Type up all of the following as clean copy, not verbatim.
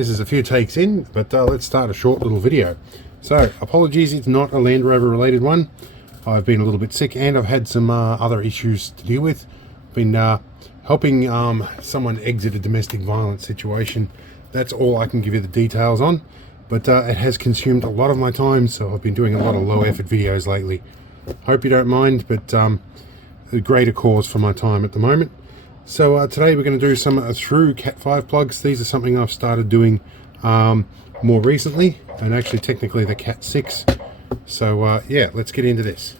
This is a few takes in, but let's start a short little video. So, apologies, it's not a Land Rover related one. I've been a little bit sick and I've had some other issues to deal with. Been helping someone exit a domestic violence situation. That's all I can give you the details on. But it has consumed a lot of my time, so I've been doing a lot of low effort videos lately. Hope you don't mind, but a greater cause for my time at the moment. So today we're going to do some through Cat 5 plugs. These are something I've started doing more recently, and actually technically the Cat 6. So yeah, let's get into this.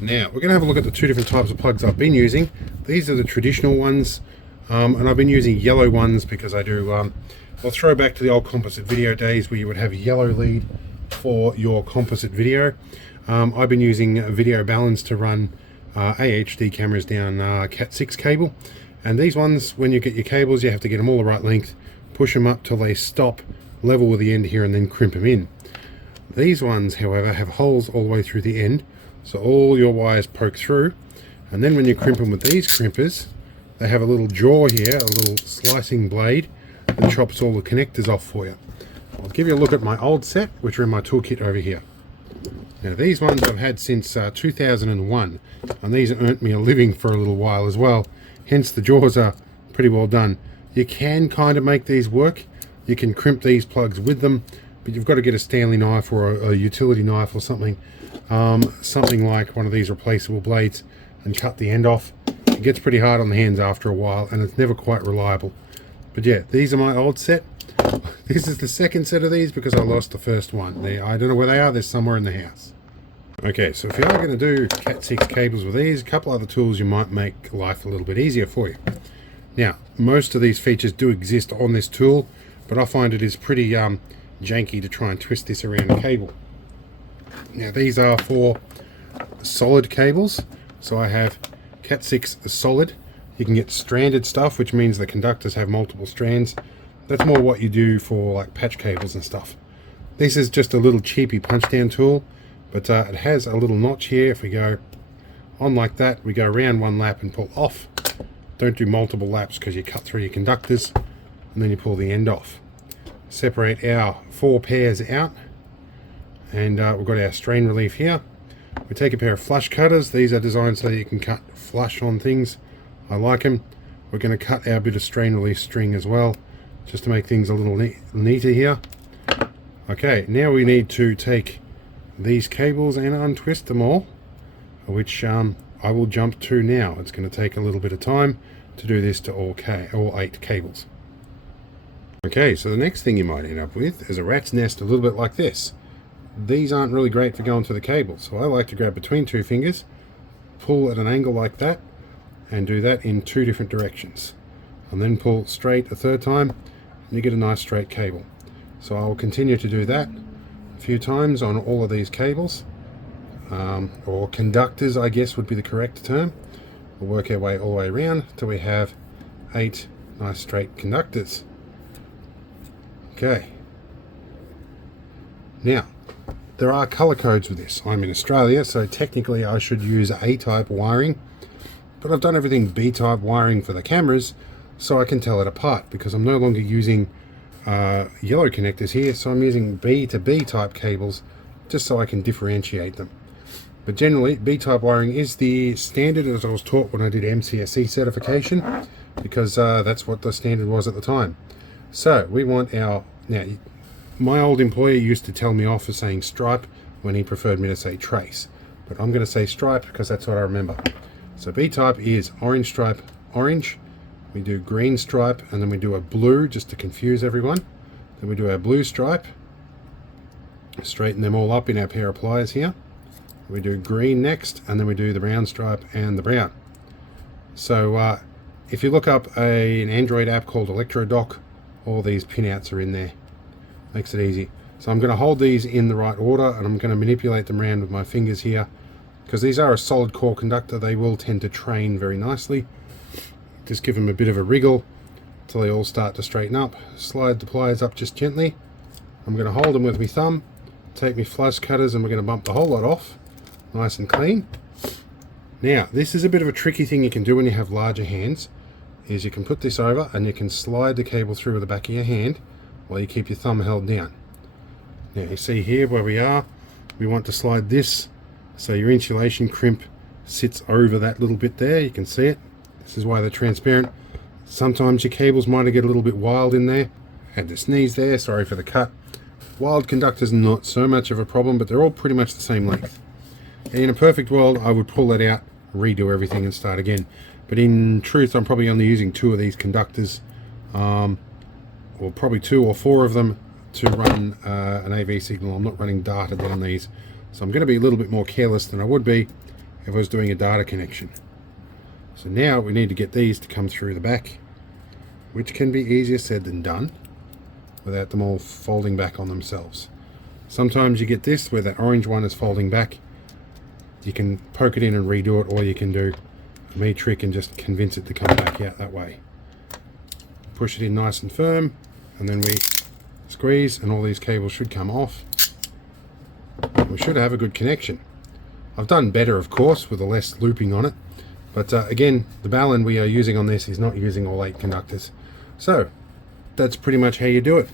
Now we're going to have a look at the two different types of plugs I've been using. These are the traditional ones, and I've been using yellow ones because I do, I'll throw back to the old composite video days where you would have a yellow lead for your composite video. I've been using video balance to run AHD cameras down Cat 6 cable, and these ones, when you get your cables, you have to get them all the right length, push them up till they stop level with the end here, and then crimp them in. These ones, however, have holes all the way through the end, so all your wires poke through, and then when you crimp them with these crimpers, they have a little jaw here, a little slicing blade that chops all the connectors off for you. I'll give you a look at my old set, which are in my toolkit over here. Now these ones I've had since 2001, and these have earned me a living for a little while as well, hence the jaws are pretty well done. You can kind of make these work. You can crimp these plugs with them, but you've got to get a Stanley knife or a utility knife or something, something like one of these replaceable blades, and cut the end off. It gets pretty hard on the hands after a while, and it's never quite reliable. But yeah, these are my old set. This is the second set of these because I lost the first one. I don't know where they are. They're somewhere in the house. Okay, so if you are going to do Cat 6 cables with these, a couple other tools you might make life a little bit easier for you. Now, most of these features do exist on this tool, but I find it is pretty janky to try and twist this around a cable. Now, these are for solid cables. So I have Cat 6 solid. You can get stranded stuff, which means the conductors have multiple strands. That's more what you do for like patch cables and stuff. This is just a little cheapy punch down tool, but it has a little notch here. If we go on like that, we go around one lap and pull off. Don't do multiple laps because you cut through your conductors, and then you pull the end off. Separate our 4 pairs out, and we've got our strain relief here. We take a pair of flush cutters. These are designed so that you can cut flush on things. I like them. We're going to cut our bit of strain release string as well, just to make things a little neater here. Okay, now we need to take these cables and untwist them all, which I will jump to now. It's going to take a little bit of time to do this to all 8 cables. Okay, so the next thing you might end up with is a rat's nest a little bit like this. These aren't really great for going to the cable, so I like to grab between 2 fingers, pull at an angle like that, and do that in 2 different directions, and then pull straight a 3rd time, and you get a nice straight cable. So I'll continue to do that a few times on all of these cables, or conductors I guess would be the correct term. We'll work our way all the way around till we have 8 nice straight conductors. Okay, now there are color codes with this. I'm in Australia, so technically I should use A-type wiring, but I've done everything B-type wiring for the cameras, so I can tell it apart because I'm no longer using yellow connectors here, so I'm using B to B type cables just so I can differentiate them. But generally, B-type wiring is the standard as I was taught when I did MCSE certification, because that's what the standard was at the time. So we want our, now my old employer used to tell me off for saying stripe when he preferred me to say trace, but I'm going to say stripe because that's what I remember. So B-type is orange stripe, orange. We do green stripe, and then we do a blue just to confuse everyone. Then we do our blue stripe, straighten them all up in our pair of pliers here. We do green next, and then we do the brown stripe and the brown. So if you look up an Android app called ElectroDock, all these pinouts are in there. Makes it easy. So I'm going to hold these in the right order, and I'm going to manipulate them around with my fingers here. Because these are a solid core conductor, they will tend to train very nicely. Just give them a bit of a wriggle until they all start to straighten up. Slide the pliers up just gently. I'm going to hold them with my thumb, take my flush cutters, and we're going to bump the whole lot off, nice and clean. Now, this is a bit of a tricky thing you can do when you have larger hands, is you can put this over and you can slide the cable through with the back of your hand, while you keep your thumb held down. Now you see here where we are, we want to slide this so your insulation crimp sits over that little bit there. You can see it. This is why they're transparent. Sometimes your cables might get a little bit wild in there. Had to sneeze there, sorry for the cut. Wild conductors not so much of a problem, but they're all pretty much the same length. In a perfect world, I would pull that out, redo everything and start again. But in truth, I'm probably only using 2 of these conductors, or probably 2 or 4 of them to run an AV signal. I'm not running data down these. So I'm going to be a little bit more careless than I would be if I was doing a data connection. So now we need to get these to come through the back, which can be easier said than done without them all folding back on themselves. Sometimes you get this where that orange one is folding back. You can poke it in and redo it, or you can do a me trick and just convince it to come back out that way. Push it in nice and firm, and then we squeeze, and all these cables should come off. We should have a good connection. I've done better, of course, with a less looping on it, but again, the balun we are using on this is not using all 8 conductors. So that's pretty much how you do it.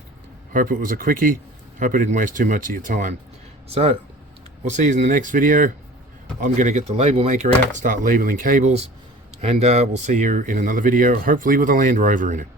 Hope it was a quickie. Hope I didn't waste too much of your time. So we'll see you in the next video. I'm going to get the label maker out, start labeling cables, and we'll see you in another video, hopefully with a Land Rover in it.